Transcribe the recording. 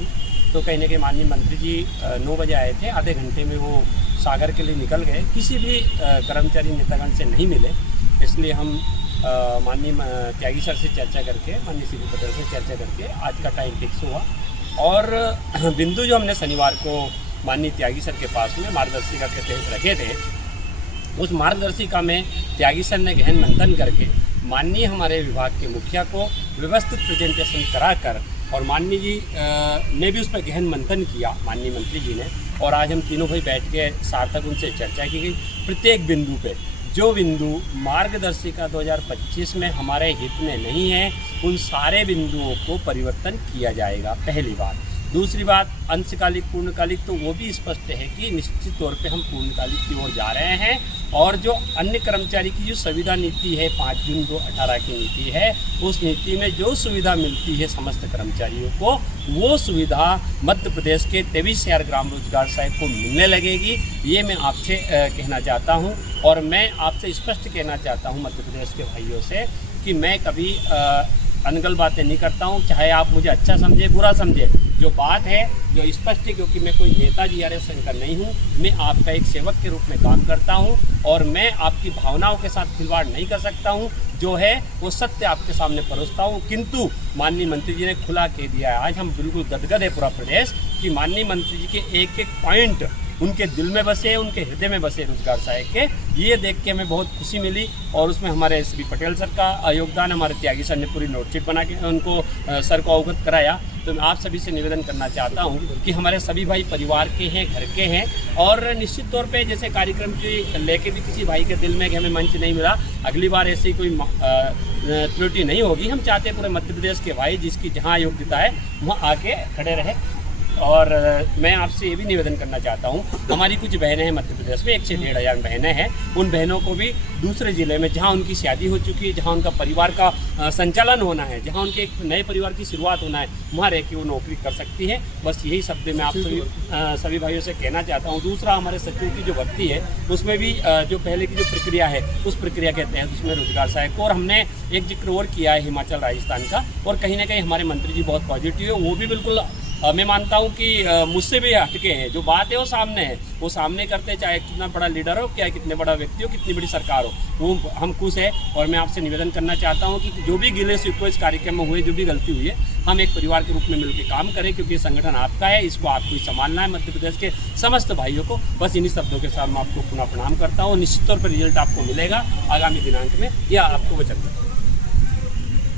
थी। तो कहीं ना कहीं माननीय मंत्री जी 9 बजे आए थे, आधे घंटे में वो सागर के लिए निकल गए, किसी भी कर्मचारी नेतागण से नहीं मिले। इसलिए हम माननीय त्यागी सर से चर्चा करके, माननीय सी पी पटेल से चर्चा करके आज का टाइम फिक्स हुआ। और बिंदु जो हमने शनिवार को माननीय त्यागी सर के पास में मार्गदर्शिका के तहत रखे थे, उस मार्गदर्शिका में त्यागी सर ने गहन मंथन करके माननीय हमारे विभाग के मुखिया को व्यवस्थित प्रेजेंटेशन कराकर, और माननीय जी ने भी उस पर गहन मंथन किया, माननीय मंत्री जी ने। और आज हम तीनों भाई बैठ के सार्थक उनसे चर्चा की गई। प्रत्येक बिंदु पे जो बिंदु मार्गदर्शिका 2025 में हमारे हित में नहीं है, उन सारे बिंदुओं को परिवर्तन किया जाएगा, पहली बात। दूसरी बात, अंशकालिक पूर्णकालिक तो वो भी स्पष्ट है कि निश्चित तौर पे हम पूर्णकालिक की ओर जा रहे हैं। और जो अन्य कर्मचारी की जो सुविधा नीति है 5 जून 2018 की नीति है, उस नीति में जो सुविधा मिलती है समस्त कर्मचारियों को, वो सुविधा मध्य प्रदेश के 23,000 ग्राम रोजगार सहायक को मिलने लगेगी। ये मैं आपसे कहना चाहता हूँ। और मैं आपसे स्पष्ट कहना चाहता हूँ मध्य प्रदेश के भाइयों से कि मैं कभी अनगल बातें नहीं करता हूँ, चाहे आप मुझे अच्छा समझे बुरा समझे। जो बात है जो स्पष्ट है, क्योंकि मैं कोई नेता GRS शंकर नहीं हूँ, मैं आपका एक सेवक के रूप में काम करता हूँ और मैं आपकी भावनाओं के साथ खिलवाड़ नहीं कर सकता हूँ। जो है वो सत्य आपके सामने परोसता हूँ। किंतु माननीय मंत्री जी ने खुला कह दिया है, आज हम बिल्कुल गदगद है पूरा प्रदेश कि माननीय मंत्री जी के एक एक पॉइंट उनके दिल में बसे, उनके हृदय में बसे रोजगार सहायक के। ये देख के हमें बहुत खुशी मिली। और उसमें हमारे SB पटेल सर का योगदान, हमारे त्यागी सर ने पूरी नोटशीट बना के उनको सर को अवगत कराया। तो मैं आप सभी से निवेदन करना चाहता हूँ कि हमारे सभी भाई परिवार के हैं, घर के हैं। और निश्चित तौर पे जैसे कार्यक्रम की लेके भी किसी भाई के दिल में कि हमें मंच नहीं मिला, अगली बार ऐसी कोई त्रुटि नहीं होगी। हम चाहते हैं पूरे मध्य प्रदेश के भाई जिसकी जहाँ योग्यता है वहाँ आके खड़े रहे। और मैं आपसे ये भी निवेदन करना चाहता हूँ, हमारी कुछ बहनें हैं मध्य प्रदेश में, 1 से 1,500 बहनें हैं। उन बहनों को भी दूसरे ज़िले में जहाँ उनकी शादी हो चुकी है, जहाँ उनका परिवार का संचालन होना है, जहाँ उनके एक नए परिवार की शुरुआत होना है, वहाँ रह के वो नौकरी कर सकती है। बस यही शब्द मैं आप सभी भाइयों से कहना चाहता हूँ। दूसरा, हमारे सचिव की जो भर्ती है उसमें भी जो पहले की जो प्रक्रिया है, उस प्रक्रिया के तहत उसमें रोजगार सहायक को, और हमने एक जिक्र और किया है हिमाचल राजस्थान का। और कहीं ना कहीं हमारे मंत्री जी बहुत पॉजिटिव है, वो भी बिल्कुल मैं मानता हूं कि मुझसे भी हटके हैं। जो बात है वो सामने है, वो सामने करते, चाहे कितना बड़ा लीडर हो, क्या कितने बड़ा व्यक्ति हो, कितनी बड़ी सरकार हो, वो हम खुश है। और मैं आपसे निवेदन करना चाहता हूं कि जो भी गिले शिकवे इस कार्यक्रम में हुए, जो भी गलती हुई है, हम एक परिवार के रूप में मिलकर काम करें, क्योंकि ये संगठन आपका है, इसको आपको ही संभालना है, मध्य प्रदेश के समस्त भाइयों को। बस इन्हीं शब्दों के साथ मैं आपको पुनः प्रणाम करता हूँ। निश्चित तौर पर रिजल्ट आपको मिलेगा आगामी दिनांक में, यह आपको वचन करता हूँ।